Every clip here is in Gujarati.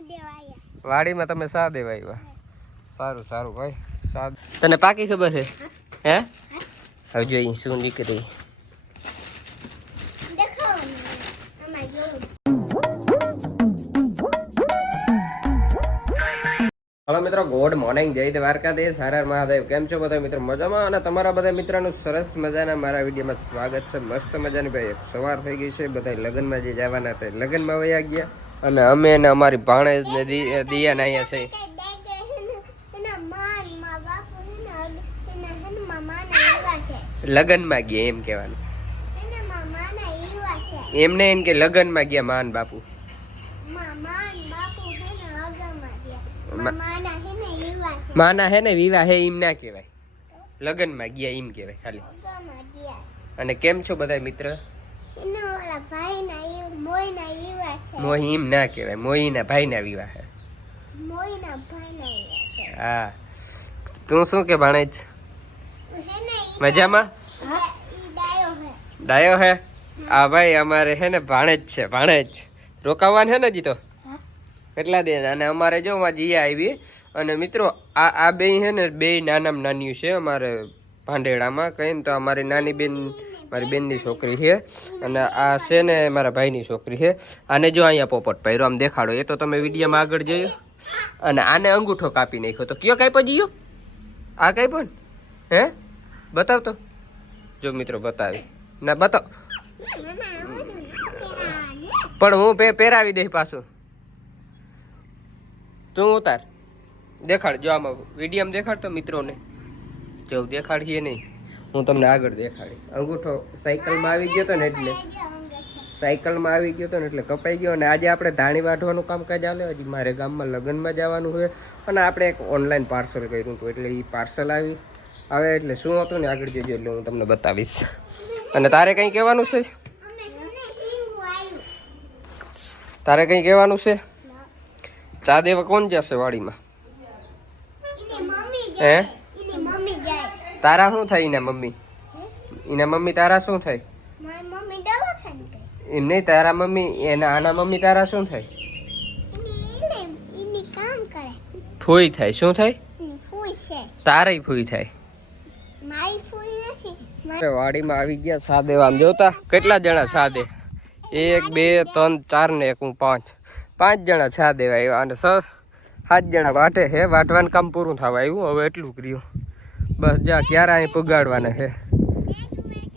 વાડીમાં તમે સા દેવા આવ્યા. સારું સારું ભાઈ. સા તને પાકી ખબર છે હે? હવે જોઈ શું નીકળી. હલો મિત્રો, ગુડ મોર્નિંગ, જય દ્વારકાધીશ, હર હર મહાદેવ. કેમ છો બધા મિત્રો? મજામાં? અને તમારા બધા મિત્રોનું સરસ મજાના મારા વિડીયોમાં સ્વાગત છે. મસ્ત મજાની ભાઈ એક સવાર થઈ ગઈ છે. બધા લગ્નમાં જે જવાના હતા લગ્નમાં વયા ગયા. અને અમે અને અમારી ભાણેજ ને દિયાને અહીંયા છે. લગ્નમાં ગયા એમ કહેવાનું. એમને એમ કે લગ્નમાં ગયા માન બાપુ. માના હે ને વિવાહ હે એમ ના કહેવાય, લગ્નમાં ગયા એમ કહેવાય ખાલી. અને કેમ છો બધા મિત્ર? મોહી એમ ના કહેવાય, મોહીના ભાઈના વિવાહ હે. હા, તું શું કે ભાણેજ? મજામાં? ડાયો હે? આ ભાઈ અમારે હે ને ભાણેજ છે, ભાણેજ. રોકાવાનું હે ને હજી તો કેટલા દે. અને અમારે જો જીયા આવી. અને મિત્રો આ બે છે ને બે નાનામાં નાની છે અમારે ભાંડેડામાં કહીએ ને તો. અમારી નાની બેન મારી બેનની છોકરી છે અને આ છે ને મારા ભાઈની છોકરી છે. આને જો અહીંયા પોપટ પહેરો આમ દેખાડો, એ તો તમે વિડીયોમાં આગળ જોયો. અને આને અંગૂઠો કાપી નાખ્યો. તો કયો કાપ્યો જીયો? આ કાપ્યો ને? હે બતાવ તો. જો મિત્રો બતાવી ના બતાવ, પણ હું પહેરાવી દઈશ પાછું. તું ઉતાર, દેખાડ. જો આમાં વિડીયોમાં દેખાડ તો મિત્રોને. જો દેખાડીએ નહીં, હું તમને આગળ દેખાડી. અંગૂઠો સાયકલમાં આવી ગયો હતો ને એટલે કપાઈ ગયો. અને આજે આપણે ધાણી વાઢવાનું કામકાજ ચાલે. હજી મારે ગામમાં લગ્નમાં જવાનું હોય અને આપણે એક ઓનલાઈન પાર્સલ કર્યું હતું એટલે એ પાર્સલ આવે એટલે શું હતું ને આગળ જજો એટલે હું તમને બતાવીશ. અને તારે કંઈ કહેવાનું છે? તારે કંઈ કહેવાનું છે? ચા દેવા કોણ જશે વાડીમાં? હે તારા શું થાય? એના મમ્મી તારા શું થાય? એમ નહીં, તારા મમ્મી આના મમ્મી તારા શું થાય? ફૂઈ થાય. શું થાય? તારે ફૂઈ થાય. વાડીમાં આવી ગયા સા દેવા. આમ જોતા કેટલા જણા સા દે? 1 2 3 4 ને 1 હું 5 જણા સા દેવા આવ્યા. અને 7 જણા વાટે છે. વાટવાનું કામ પૂરું થવા આવ્યું. હવે એટલું કર્યું બસ. જા ક્યારા અહીં પુગાડવાના છે.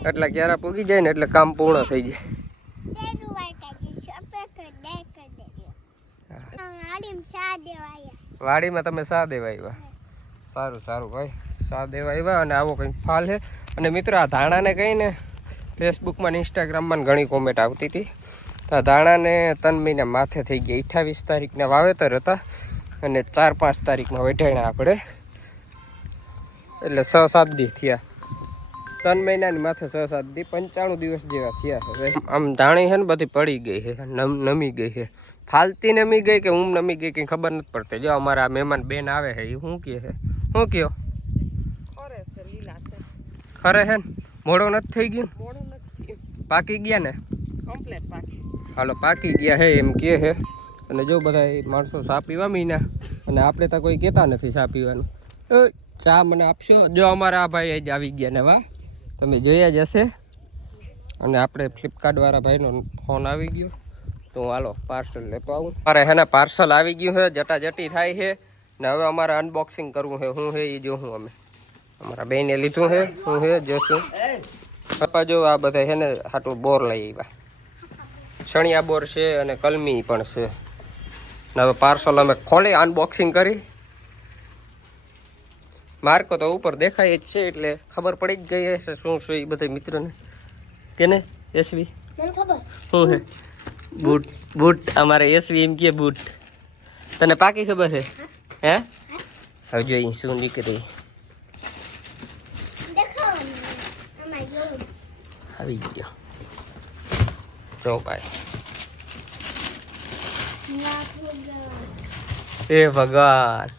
એટલા ક્યારા પૂગી જાય ને એટલે કામ પૂર્ણ થઈ જાય. વાડીમાં તમે સા દેવા આવ્યા. સારું સારું ભાઈ, સા દેવા આવ્યા. અને આવો કંઈક ફાલ છે. અને મિત્રો આ ધાણાને કહીને ફેસબુકમાં ઇન્સ્ટાગ્રામમાં ઘણી કોમેન્ટ આવતી હતી. તો આ ધાણાને 3 મહિના માથે થઈ ગયા. 28 તારીખના વાવેતર હતા અને 4-5 તારીખમાં વેઢાણા આપણે. એટલે 6-7 દિવસ થયા. 3 મહિનાની માથે 6-7 દિવસ, 95 દિવસ જેવા થયા છે. આમ ધાણી છે ને બધી પડી ગઈ છે, નમી ગઈ છે. ફાલતી નમી ગઈ કે હું નમી ગઈ કંઈ ખબર નથી પડતી. જો અમારા મહેમાન બેન આવે છે, એ શું કહે છે? શું કહો? ખરે છે ને? મોડો નથી થઈ ગયું? પાકી ગયા ને? હાલો પાકી ગયા છે એમ કહે છે. અને જો બધા માણસો ચા પીવા મીના. અને આપણે તો કોઈ કહેતા નથી ચા પીવાનું. ચા મને આપશો? જો અમારા આ ભાઈ જ આવી ગયા ને. વાહ, તમે જોયા જ હશે. અને આપણે ફ્લિપકાર્ટવાળા ભાઈનો ફોન આવી ગયો તો હાલો પાર્સલ લેતો આવું. મારે હે ને પાર્સલ આવી ગયું છે. જટાજટી થાય છે ને હવે અમારે અનબોક્સિંગ કરવું છે. શું છે એ જોશું અમે. અમારા બેને લીધું છે. શું છે જોશું. પપ્પા જો આ બધા છે ને હાટું બોર લઈ આવ્યા. છણિયા બોર છે અને કલમી પણ છે. ને હવે પાર્સલ અમે ખોલી અનબોક્સિંગ કરી. માર્કો તો ઉપર દેખાય જ છે એટલે ખબર પડી જ ગઈ હશે શું છે એ બધા મિત્રોને. કે ને એસવી શું છે? બૂટ. અમારે એસવી એમ કે બૂટ. તને પાકી ખબર છે હે? હવે જોઈ શું નીકળી. આવી ગયો જો ભાઈ. એ ભગવાન,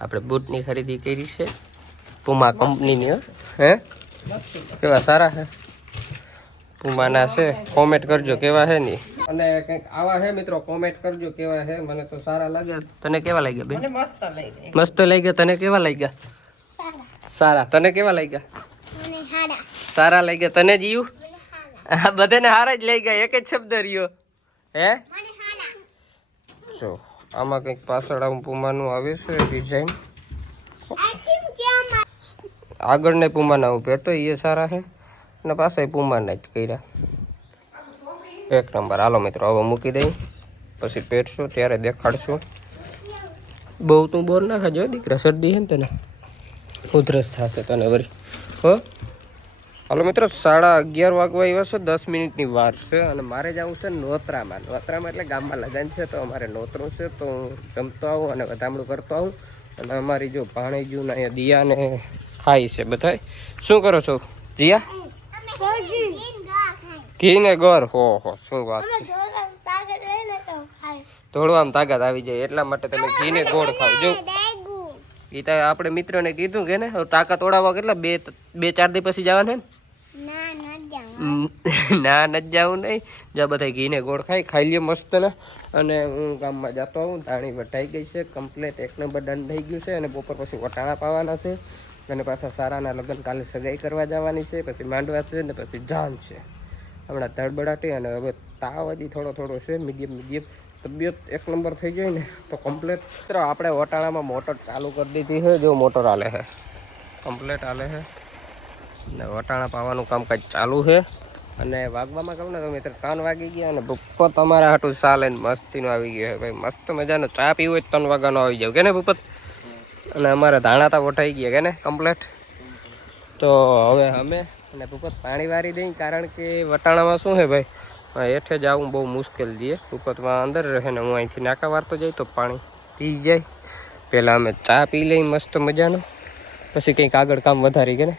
આપણે બૂટની ખરીદી કરી છે પુમા કંપનીની. હે કેવા સારા છે. પુમાના છે કોમેન્ટ કરજો કેવા હે ની અને કંઈક આવા હે મિત્રો કોમેન્ટ કરજો કેવા હે મને તો સારા લાગ્યા તને કેવા લાગ્યા બેન મસ્ત લાગ્યા તને કેવા લાગ્યા સારા તને કેવા લાગ્યા સારા લાગ્યા તને જીયું બધાને હારા જ લાગ્યા એક જ શબ્દ રહ્યો હે જો આમાં કંઈક પાછળ આવું પુમાનું આવે છે ડિઝાઇન આગળ ને પુમાના હું પહેરતો એ સારા છે અને પાછા પુમાના જ કર્યા એક નંબર હાલો મિત્રો હવે મૂકી દઈ પછી પહેરશું ત્યારે દેખાડશું બહુ તું બોર ના ખાજો દીકરા શરદી છે ને તને ઉધરસ થશે તને વળી હો હાલો મિત્રો 11:30 વાગવા આવ્યા છે 10 મિનિટની વાર છે અને મારે જવું છે નોતરામાં એટલે ગામમાં લગન છે તો અમારે નોતરું છે તો હું જમતો આવું અને વધામણું કરતો આવું અને અમારી જો ભાણેજું ને અહીંયા દિયાને ખાઈ છે બધા શું કરો છો જીયા ઘી ને ગોર હો શું વાત છે થોડું તાકાત આવી જાય એટલા માટે તમે ઘી ને ગોળ ખાવ જો એ તો આપણે મિત્રોને કીધું કે ને તાકાત ઓળાવવા કેટલા 2-4 દી પછી જવાના ના નથી જવું નહીં જ્યાં બધા ઘીને ગોળ ખાઈ લઈએ મસ્ત ને અને હું ગામમાં જતો આવું ધાણી વટાઈ ગઈ છે કમ્પ્લેટ એક નંબર ડન થઈ ગયું છે અને બપોર પછી વટાણા પાવાના છે અને પાછા સારાના લગ્ન કાલે સગાઈ કરવા જવાની છે પછી માંડવા છે ને પછી જાન છે હમણાં તડબડાટી અને હવે તાવ હજી થોડો છે મીડિયમ તબિયત એક નંબર થઈ જાય ને તો કમ્પ્લેટ આપણે વટાણામાં મોટર ચાલુ કરી દીધી છે જો મોટર હાલે છે કમ્પ્લેટ હાલે છે ને વટાણા પાવાનું કામકાજ ચાલુ છે અને વાગવામાં કહું ને તો મિત્ર 3 વાગી ગયા અને ભૂપત તમારા હાટું ચાલે ને મસ્તીનું આવી ગયું છે ભાઈ મસ્ત મજાનો ચા પીવો હોય 3 વાગ્યાનો આવી જાવ કે ને ભૂપત અને અમારા ધાણા તા વટાઈ ગયા કે ને કમ્પ્લેટ તો હવે અમે અને ભૂપત પાણી વારી દઈ કારણ કે વટાણામાં શું છે ભાઈ હેઠે જ આવું બહુ મુશ્કેલ જઈએ ભૂપતમાં અંદર રહે ને હું અહીંથી નાકા વારતો જાય તો પાણી પી જાય પહેલાં અમે ચા પી લઈ મસ્ત મજાનો પછી કંઈક આગળ કામ વધારી કે ને